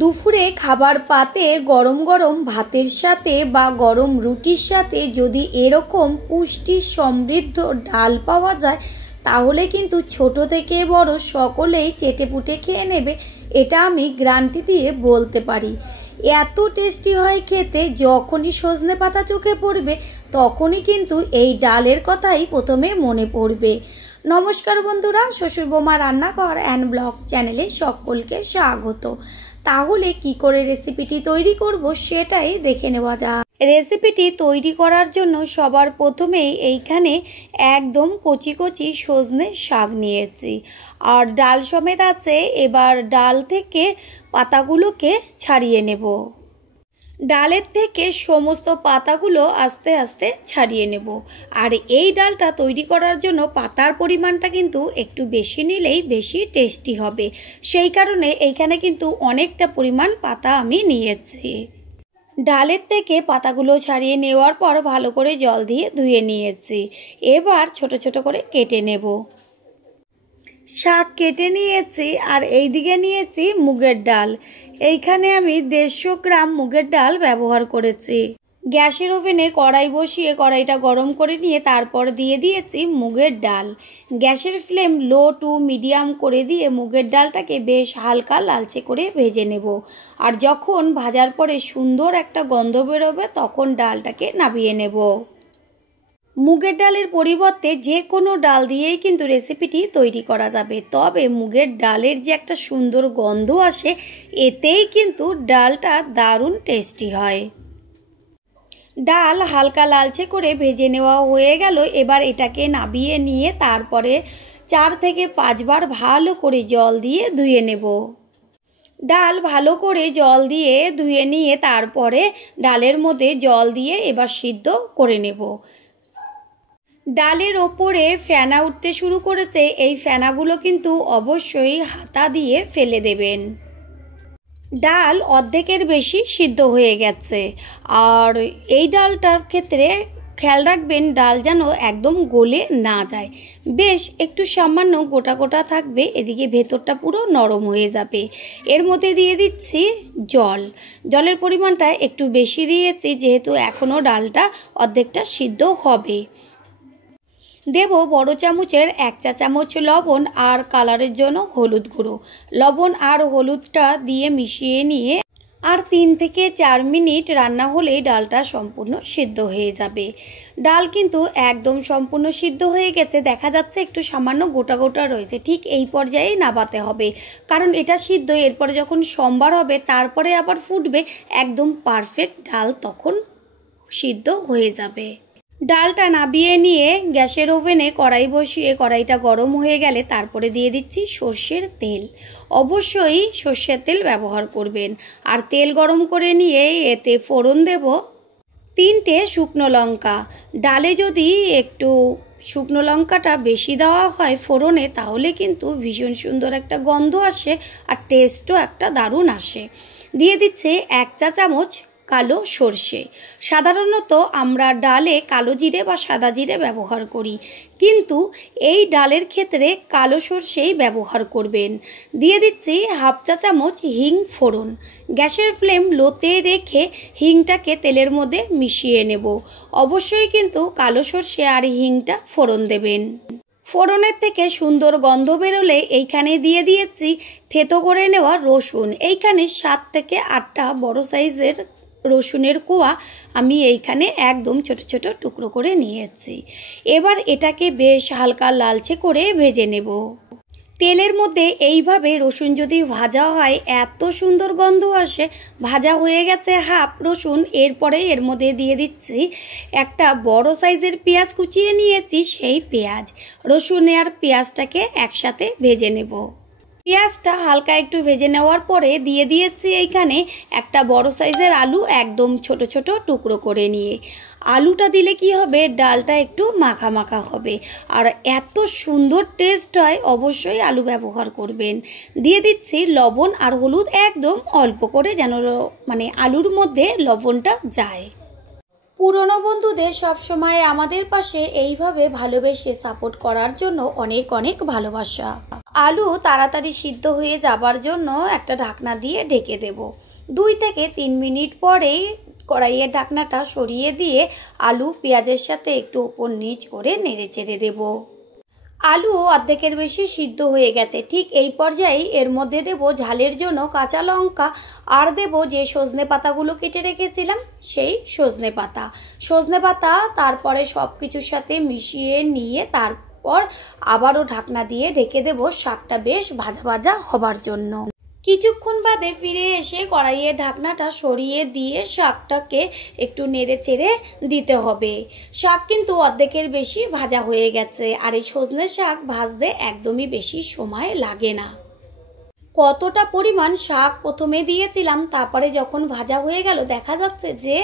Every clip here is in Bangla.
দুপুরে খাবার পাতে গরম গরম ভাতের সাথে বা গরম রুটির সাথে যদি এরকম পুষ্টি সমৃদ্ধ ডাল পাওয়া যায় তাহলে কিন্তু ছোট থেকে বড় সকলেই চেটেপুটে খেয়ে নেবে, এটা আমি গ্যারান্টি দিয়ে বলতে পারি। এত টেস্টি হয় খেতে, যখনই সজনে পাতা চোখে পড়বে তখনই কিন্তু এই ডালের কথাই প্রথমে মনে পড়বে। নমস্কার বন্ধুরা, শ্বশুর বৌমা রান্নাঘর অ্যান্ড ব্লগ চ্যানেলে সকলকে স্বাগত। তাহলে কি করে রেসিপিটি তৈরি করব সেটাই দেখে নেওয়া যাক। রেসিপিটি তৈরি করার জন্য সবার প্রথমেই এইখানে একদম কচি কচি সজনে শাক নিয়েছি আর ডাল সমেত আছে। এবার ডাল থেকে পাতাগুলোকে ছাড়িয়ে নেব। ডালের থেকে সমস্ত পাতাগুলো আস্তে আস্তে ছাড়িয়ে নেব। আর এই ডালটা তৈরি করার জন্য পাতার পরিমাণটা কিন্তু একটু বেশি নিলেই বেশি টেস্টি হবে, সেই কারণে এইখানে কিন্তু অনেকটা পরিমাণ পাতা আমি নিয়েছি। ডালের থেকে পাতাগুলো ছাড়িয়ে নেওয়ার পর ভালো করে জল দিয়ে ধুয়ে নিয়েছি। এবার ছোট ছোট করে কেটে নেব। শাক কেটে নিয়েছি আর এই দিকে নিয়েছি মুগের ডাল। এইখানে আমি 150 গ্রাম মুগের ডাল ব্যবহার করেছি। গ্যাসের ওভেনে কড়াই বসিয়ে কড়াইটা গরম করে নিয়ে তারপর দিয়ে দিয়েছি মুগের ডাল। গ্যাসের ফ্লেম লো টু মিডিয়াম করে দিয়ে মুগের ডালটাকে বেশ হালকা লালচে করে ভেজে নেব। আর যখন ভাজার পরে সুন্দর একটা গন্ধ বেরোবে তখন ডালটাকে নামিয়ে নেব। মুগের ডালের পরিবর্তে যে কোনো ডাল দিয়েই কিন্তু রেসিপিটি তৈরি করা যাবে, তবে মুগের ডালের যে একটা সুন্দর গন্ধ আসে এতেই কিন্তু ডালটা দারুণ টেস্টি হয়। ডাল হালকা লালচে করে ভেজে নেওয়া হয়ে গেল। এবার এটাকে নামিয়ে নিয়ে তারপরে 4 থেকে 5 বার ভালো করে জল দিয়ে ধুয়ে নেব। ডাল ভালো করে জল দিয়ে ধুয়ে নিয়ে তারপরে ডালের মধ্যে জল দিয়ে এবার সিদ্ধ করে নেব। ডালের ওপরে ফেনা উঠতে শুরু করেছে, এই ফেনাগুলো কিন্তু অবশ্যই হাতা দিয়ে ফেলে দেবেন। ডাল অর্ধেকের বেশি সিদ্ধ হয়ে গেছে। আর এই ডালটার ক্ষেত্রে খেয়াল রাখবেন ডাল যেন একদম গলে না যায়, বেশ একটু সামান্য গোটা গোটা থাকবে, এদিকে ভেতরটা পুরো নরম হয়ে যাবে। এর মধ্যে দিয়ে দিচ্ছি জল। জলের পরিমাণটা একটু বেশি দিয়েছি যেহেতু এখনও ডালটা অর্ধেকটা সিদ্ধ হবে। দেব বড় চামচের 1 চা চামচ লবণ আর কালারের জন্য হলুদ গুঁড়ো। লবণ আর হলুদটা দিয়ে মিশিয়ে নিয়ে আর 3 থেকে 4 মিনিট রান্না হলেই ডালটা সম্পূর্ণ সিদ্ধ হয়ে যাবে। ডাল কিন্তু একদম সম্পূর্ণ সিদ্ধ হয়ে গেছে, দেখা যাচ্ছে একটু সামান্য গোটা গোটা রয়েছে। ঠিক এই পর্যায়েই নামাতে হবে, কারণ এটা সিদ্ধ, এরপরে যখন সম্বার হবে তারপরে আবার ফুটবে, একদম পারফেক্ট ডাল তখন সিদ্ধ হয়ে যাবে। ডালটা নামিয়ে নিয়ে গ্যাসের ওভেনে কড়াই বসিয়ে কড়াইটা গরম হয়ে গেলে তারপরে দিয়ে দিচ্ছি সর্ষের তেল। অবশ্যই সর্ষের তেল ব্যবহার করবেন। আর তেল গরম করে নিয়ে এতে ফোড়ন দেব 3টে শুকনো লঙ্কা। ডালে যদি একটু শুকনো লঙ্কাটা বেশি দেওয়া হয় ফোড়নে তাহলে কিন্তু ভীষণ সুন্দর একটা গন্ধ আসে আর টেস্টও একটা দারুণ আসে। দিয়ে দিচ্ছে 1 চা চামচ কালো সর্ষে। সাধারণত আমরা ডালে কালো জিরে বা সাদা জিরে ব্যবহার করি, কিন্তু এই ডালের ক্ষেত্রে কালো সর্ষেই ব্যবহার করবেন। দিয়ে দিচ্ছি 1/2 চা চামচ হিং ফোড়ন। গ্যাসের ফ্লেম লোতে রেখে হিংটাকে তেলের মধ্যে মিশিয়ে নেব। অবশ্যই কিন্তু কালো সর্ষে আর হিংটা ফোড়ন দেবেন। ফোড়নের থেকে সুন্দর গন্ধ বেরোলে এইখানে দিয়ে দিয়েছি থেতো করে নেওয়া রসুন। এইখানে 7 থেকে 8টা বড় সাইজের রসুনের কোয়া আমি এইখানে একদম ছোট ছোট টুকরো করে নিয়েছি। এবার এটাকে বেশ হালকা লালচে করে ভেজে নেব। তেলের মধ্যে এইভাবে রসুন যদি ভাজা হয় এত সুন্দর গন্ধ আসে। ভাজা হয়ে গেছে হাফ রসুন, এরপরে এর মধ্যে দিয়ে দিচ্ছি একটা বড় সাইজের পেঁয়াজ কুচিয়ে নিয়েছি, সেই পেঁয়াজ। রসুন আর পেঁয়াজটাকে একসাথে ভেজে নেব। পেঁয়াজটা হালকা একটু ভেজে নেওয়ার পরে দিয়ে দিয়েছি এইখানে একটা বড় সাইজের আলু, একদম ছোট ছোট টুকরো করে নিয়ে। আলুটা দিলে কি হবে, ডালটা একটু মাখা মাখা হবে আর এত সুন্দর টেস্ট হয়, অবশ্যই আলু ব্যবহার করবেন। দিয়ে দিচ্ছি লবণ আর হলুদ একদম অল্প করে, যেন মানে আলুর মধ্যে লবণটা যায়। পুরনো বন্ধুদের সবসময় আমাদের পাশে এইভাবে ভালোবেসে সাপোর্ট করার জন্য অনেক অনেক ভালোবাসা। আলু তাড়াতাড়ি সিদ্ধ হয়ে যাবার জন্য একটা ঢাকনা দিয়ে ঢেকে দেব। 2 থেকে 3 মিনিট পরেই কড়াইয়ের ঢাকনাটা সরিয়ে দিয়ে আলু পেঁয়াজের সাথে একটু উপর নিচ করে নেড়ে চেড়ে দেবো। আলু অর্ধেকের বেশি সিদ্ধ হয়ে গেছে। ঠিক এই পর্যায়ে এর মধ্যে দেব ঝালের জন্য কাঁচা লঙ্কা আর দেব যে সজনে পাতাগুলো কেটে রেখেছিলাম সেই সজনে পাতা। তারপরে সব কিছুর সাথে মিশিয়ে নিয়ে তারপর আবারও ঢাকনা দিয়ে ঢেকে দেব শাকটা বেশ ভাজা ভাজা হবার জন্য। কিছুক্ষণ বাদে ফিরে এসে কড়াইয়ের ঢাকনাটা সরিয়ে দিয়ে শাকটাকে একটু নেড়ে চেড়ে দিতে হবে। শাক কিন্তু অর্ধেকের বেশি ভাজা হয়ে গেছে, আর এই সজনে শাক ভাজতে একদমই বেশি সময় লাগে না। কতটা পরিমাণ শাক প্রথমে দিয়েছিলাম, তারপরে যখন ভাজা হয়ে গেল দেখা যাচ্ছে যে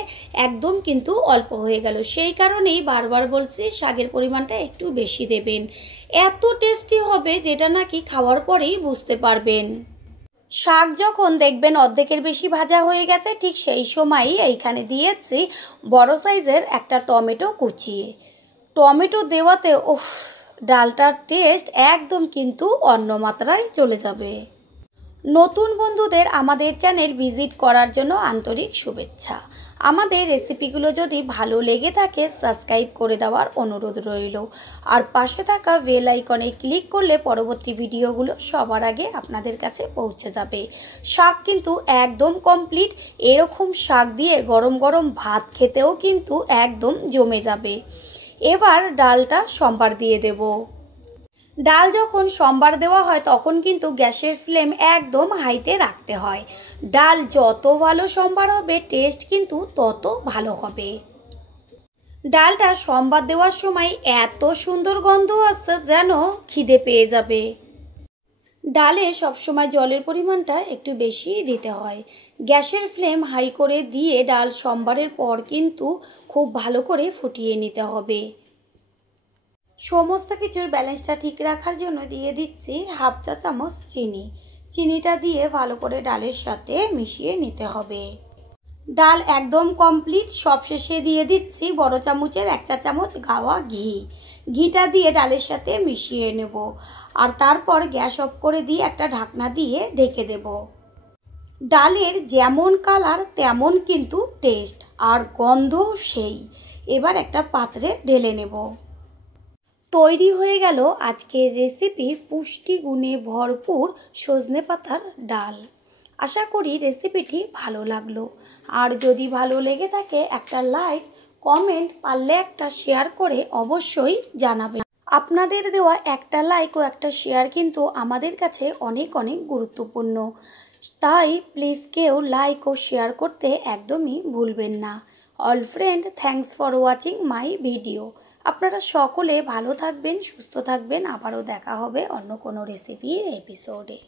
একদম কিন্তু অল্প হয়ে গেল। সেই কারণেই বারবার বলছি শাকের পরিমাণটা একটু বেশি দেবেন। এত টেস্টি হবে যেটা নাকি খাওয়ার পরেই বুঝতে পারবেন। শাক যখন দেখবেন অর্ধেকের বেশি ভাজা হয়ে গেছে, ঠিক সেই সময়ই এইখানে দিয়েছি বড় সাইজের একটা টমেটো কুচিয়ে। টমেটো দেওয়াতে ডালটার টেস্ট একদম কিন্তু অন্য মাত্রায় চলে যাবে। নতুন বন্ধুদের আমাদের চ্যানেল ভিজিট করার জন্য আন্তরিক শুভেচ্ছা। আমাদের রেসিপিগুলো যদি ভালো লেগে থাকে সাবস্ক্রাইব করে দেওয়ার অনুরোধ রইল, আর পাশে থাকা বেল আইকনে ক্লিক করলে পরবর্তী ভিডিওগুলো সবার আগে আপনাদের কাছে পৌঁছে যাবে। শাক কিন্তু একদম কমপ্লিট। এরকম শাক দিয়ে গরম গরম ভাত খেতেও কিন্তু একদম জমে যাবে। এবার ডালটা সম্বার দিয়ে দেব। ডাল যখন সম্বার দেওয়া হয় তখন কিন্তু গ্যাসের ফ্লেম একদম হাইতে রাখতে হয়। ডাল যত ভালো সম্বার হবে টেস্ট কিন্তু তত ভালো হবে। ডালটা সম্বার দেওয়ার সময় এত সুন্দর গন্ধ আসছে যেন খিদে পেয়ে যাবে। ডালে সবসময় জলের পরিমাণটা একটু বেশি দিতে হয়। গ্যাসের ফ্লেম হাই করে দিয়ে ডাল সম্বারের পর কিন্তু খুব ভালো করে ফুটিয়ে নিতে হবে। সমস্ত কিছুর ব্যালেন্সটা ঠিক রাখার জন্য দিয়ে দিচ্ছি হাফ চা চামচ চিনি। চিনিটা দিয়ে ভালো করে ডালের সাথে মিশিয়ে নিতে হবে। ডাল একদম কমপ্লিট। সবশেষে দিয়ে দিচ্ছি বড় চামচের 1 চা চামচ গাওয়া ঘি। ঘিটা দিয়ে ডালের সাথে মিশিয়ে নেব, আর তারপর গ্যাস অফ করে দিয়ে একটা ঢাকনা দিয়ে ঢেকে দেব। ডালের যেমন কালার তেমন কিন্তু টেস্ট আর গন্ধও সেই। এবার একটা পাত্রে ঢেলে নেব। তৈরি হয়ে গেল আজকের রেসিপি পুষ্টি গুণে ভরপুর সজনে পাতার ডাল। আশা করি রেসিপিটি ভালো লাগলো, আর যদি ভালো লেগে থাকে একটা লাইক কমেন্ট পারলে একটা শেয়ার করে অবশ্যই জানাবেন। আপনাদের দেওয়া একটা লাইক ও একটা শেয়ার কিন্তু আমাদের কাছে অনেক অনেক গুরুত্বপূর্ণ, তাই প্লিজ কেউ লাইক ও শেয়ার করতে একদমই ভুলবেন না। All friend, thanks for watching my video. আপনারা সকলে ভালো থাকবেন, সুস্থ থাকবেন। আবারও দেখা হবে অন্য কোনো রেসিপির এপিসোডে।